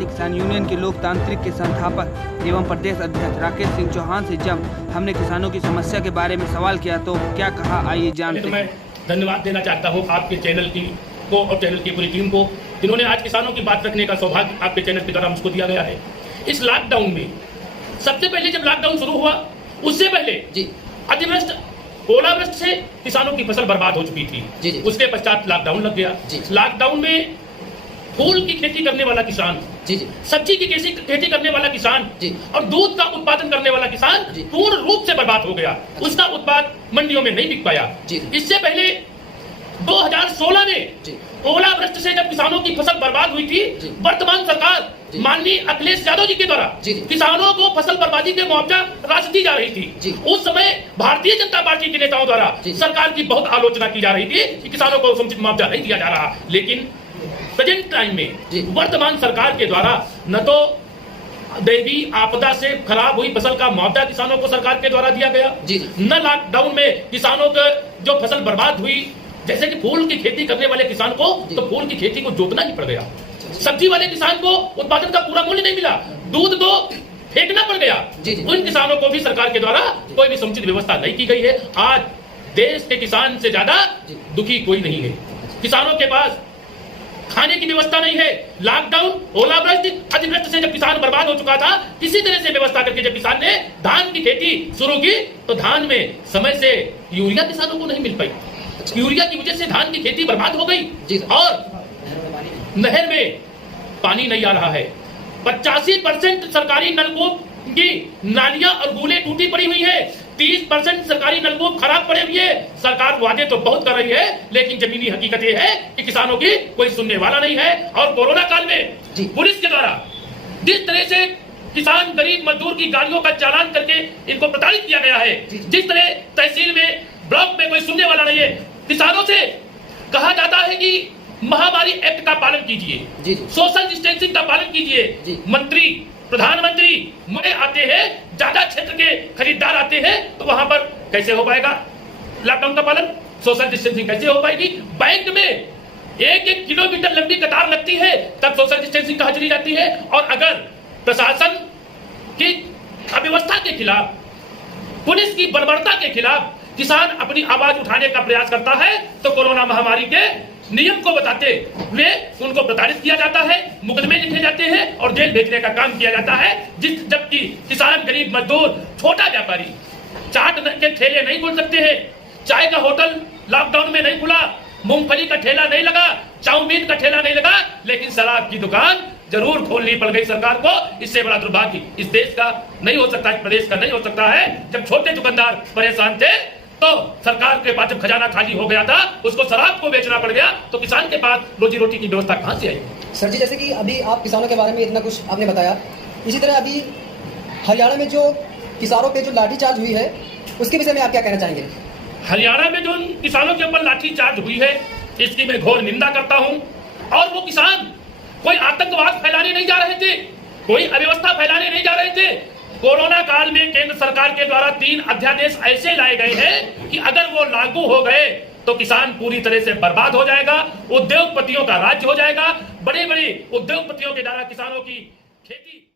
भारतीय किसान यूनियन के लोकतांत्रिक के संस्थापक एवं प्रदेश अध्यक्ष राकेश सिंह चौहान से जब हमने किसानों की समस्या के बारे में सवाल किया तो क्या कहा, आइए जानते हैं। मैं धन्यवाद देना चाहता हूँ आपके चैनल की को और चैनल की पूरी टीम को, जिन्होंने आज किसानों की बात रखने का सौभाग्य आपके चैनल के द्वारा मुझको दिया गया है। इस लॉकडाउन में सबसे पहले जब लॉकडाउन शुरू हुआ उससे पहले अतिवृष्टि ओलावृष्टि से किसानों की फसल बर्बाद हो चुकी थी। उसके पश्चात लॉकडाउन लग गया। लॉकडाउन में फूल की खेती करने वाला किसान, सब्जी की खेती करने वाला किसान और दूध का उत्पादन करने वाला किसान पूर्ण रूप से बर्बाद हो गया। उसका उत्पाद मंडियों में नहीं बिक पाया। इससे पहले 2016 में ओलावृष्टि से जब किसानों की फसल बर्बाद हुई थी, वर्तमान सरकार माननीय अखिलेश यादव जी के द्वारा किसानों को फसल बर्बादी के मुआवजा राशि दी जा रही थी। उस समय भारतीय जनता पार्टी के नेताओं द्वारा सरकार की बहुत आलोचना की जा रही थी कि किसानों को समुचित मुआवजा नहीं दिया जा रहा। लेकिन प्रेजेंट टाइम में वर्तमान सरकार के द्वारा न तो दैवी आपदा से खराब हुई फसल का मुआवजा किसानों को सरकार के द्वारा दिया गया, न लॉकडाउन में किसानों का जो फसल बर्बाद हुई, जैसे कि फूल की खेती करने वाले किसान को तो फूल की खेती को जोतना ही पड़ गया, सब्जी वाले किसान को उत्पादन का पूरा मूल्य नहीं मिला, दूध को फेंकना पड़ गया। उन किसानों को भी सरकार के द्वारा कोई भी समुचित व्यवस्था नहीं की गई है। आज देश के किसान से ज्यादा दुखी कोई नहीं है। किसानों के पास खाने की व्यवस्था नहीं है। लॉकडाउन, ओलावृष्टि, अतिवृष्टि से जब किसान बर्बाद हो चुका था, किसी तरह से व्यवस्था करके जब किसान ने धान की खेती शुरू की तो धान में समय से यूरिया किसानों को नहीं मिल पाई। यूरिया की वजह से धान की खेती बर्बाद हो गई और नहर में पानी नहीं आ रहा है। 85% सरकारी नलकूप की नालियां और गूले टूटी पड़ी हुई है। 30% सरकारी नलकूप खराब पड़े हुए हैं। सरकार वादे तो बहुत कर रही है, लेकिन जमीनी हकीकत यह है कि किसानों की कोई सुनने वाला नहीं है। और कोरोना काल में पुलिस के द्वारा जिस तरह से किसान गरीब मजदूर की गाड़ियों का चालान करके इनको प्रताड़ित किया गया है, जिस तरह तहसील में ब्लॉक में कोई सुनने वाला नहीं है। किसानों से कहा जाता है कि महामारी एक्ट का पालन कीजिए, सोशल डिस्टेंसिंग का पालन कीजिए। मंत्री, प्रधानमंत्री मुझे आते हैं, ज्यादा क्षेत्र के खरीदार आते हैं, तो वहां पर कैसे हो पाएगा लॉकडाउन का पालन, सोशल डिस्टेंसिंग कैसे हो पाएगी? बैंक में 1-1 किलोमीटर लंबी कतार लगती है, तब सोशल डिस्टेंसिंग कहाँ चली जाती है? और अगर प्रशासन की अव्यवस्था के खिलाफ, पुलिस की बर्बरता के खिलाफ किसान अपनी आवाज उठाने का प्रयास करता है तो कोरोना महामारी के नियम को बताते हुए उनको प्रताड़ित किया जाता है, मुकदमे लिखे जाते हैं और जेल भेजने का काम किया जाता है। जबकि किसान, गरीब मजदूर, छोटा व्यापारी चाट के ठेले नहीं खोल सकते हैं, चाय का होटल लॉकडाउन में नहीं खुला, मूंगफली का ठेला नहीं लगा, चाउमीन का ठेला नहीं लगा, लेकिन शराब की दुकान जरूर खोलनी पड़ गई सरकार को। इससे बड़ा दुर्भाग्य इस देश का नहीं हो सकता, इस प्रदेश का नहीं हो सकता है। जब छोटे दुकानदार परेशान थे तो सरकार के पास जब खजाना खाली हो गया था, उसको शराब को बेचना पड़ गया, तो किसान के पास रोजी रोटी की व्यवस्था कहां से आई? सर जी, जैसे कि अभी आप किसानों के बारे में इतना कुछ आपने बताया, इसी तरह अभी हरियाणा में जो किसानों पे जो लाठीचार्ज हुई है उसके विषय में आप क्या कहना चाहेंगे? हरियाणा में जो किसानों के ऊपर लाठीचार्ज हुई है, इसकी मैं घोर निंदा करता हूं। और वो किसान कोई आतंकवाद फैलाने नहीं जा रहे थे, कोई अव्यवस्था फैलाने नहीं जा रहे थे। कोरोना काल में केंद्र सरकार के द्वारा 3 अध्यादेश ऐसे लाए गए हैं कि अगर वो लागू हो गए तो किसान पूरी तरह से बर्बाद हो जाएगा, उद्योगपतियों का राज्य हो जाएगा। बड़े बड़े उद्योगपतियों के द्वारा किसानों की खेती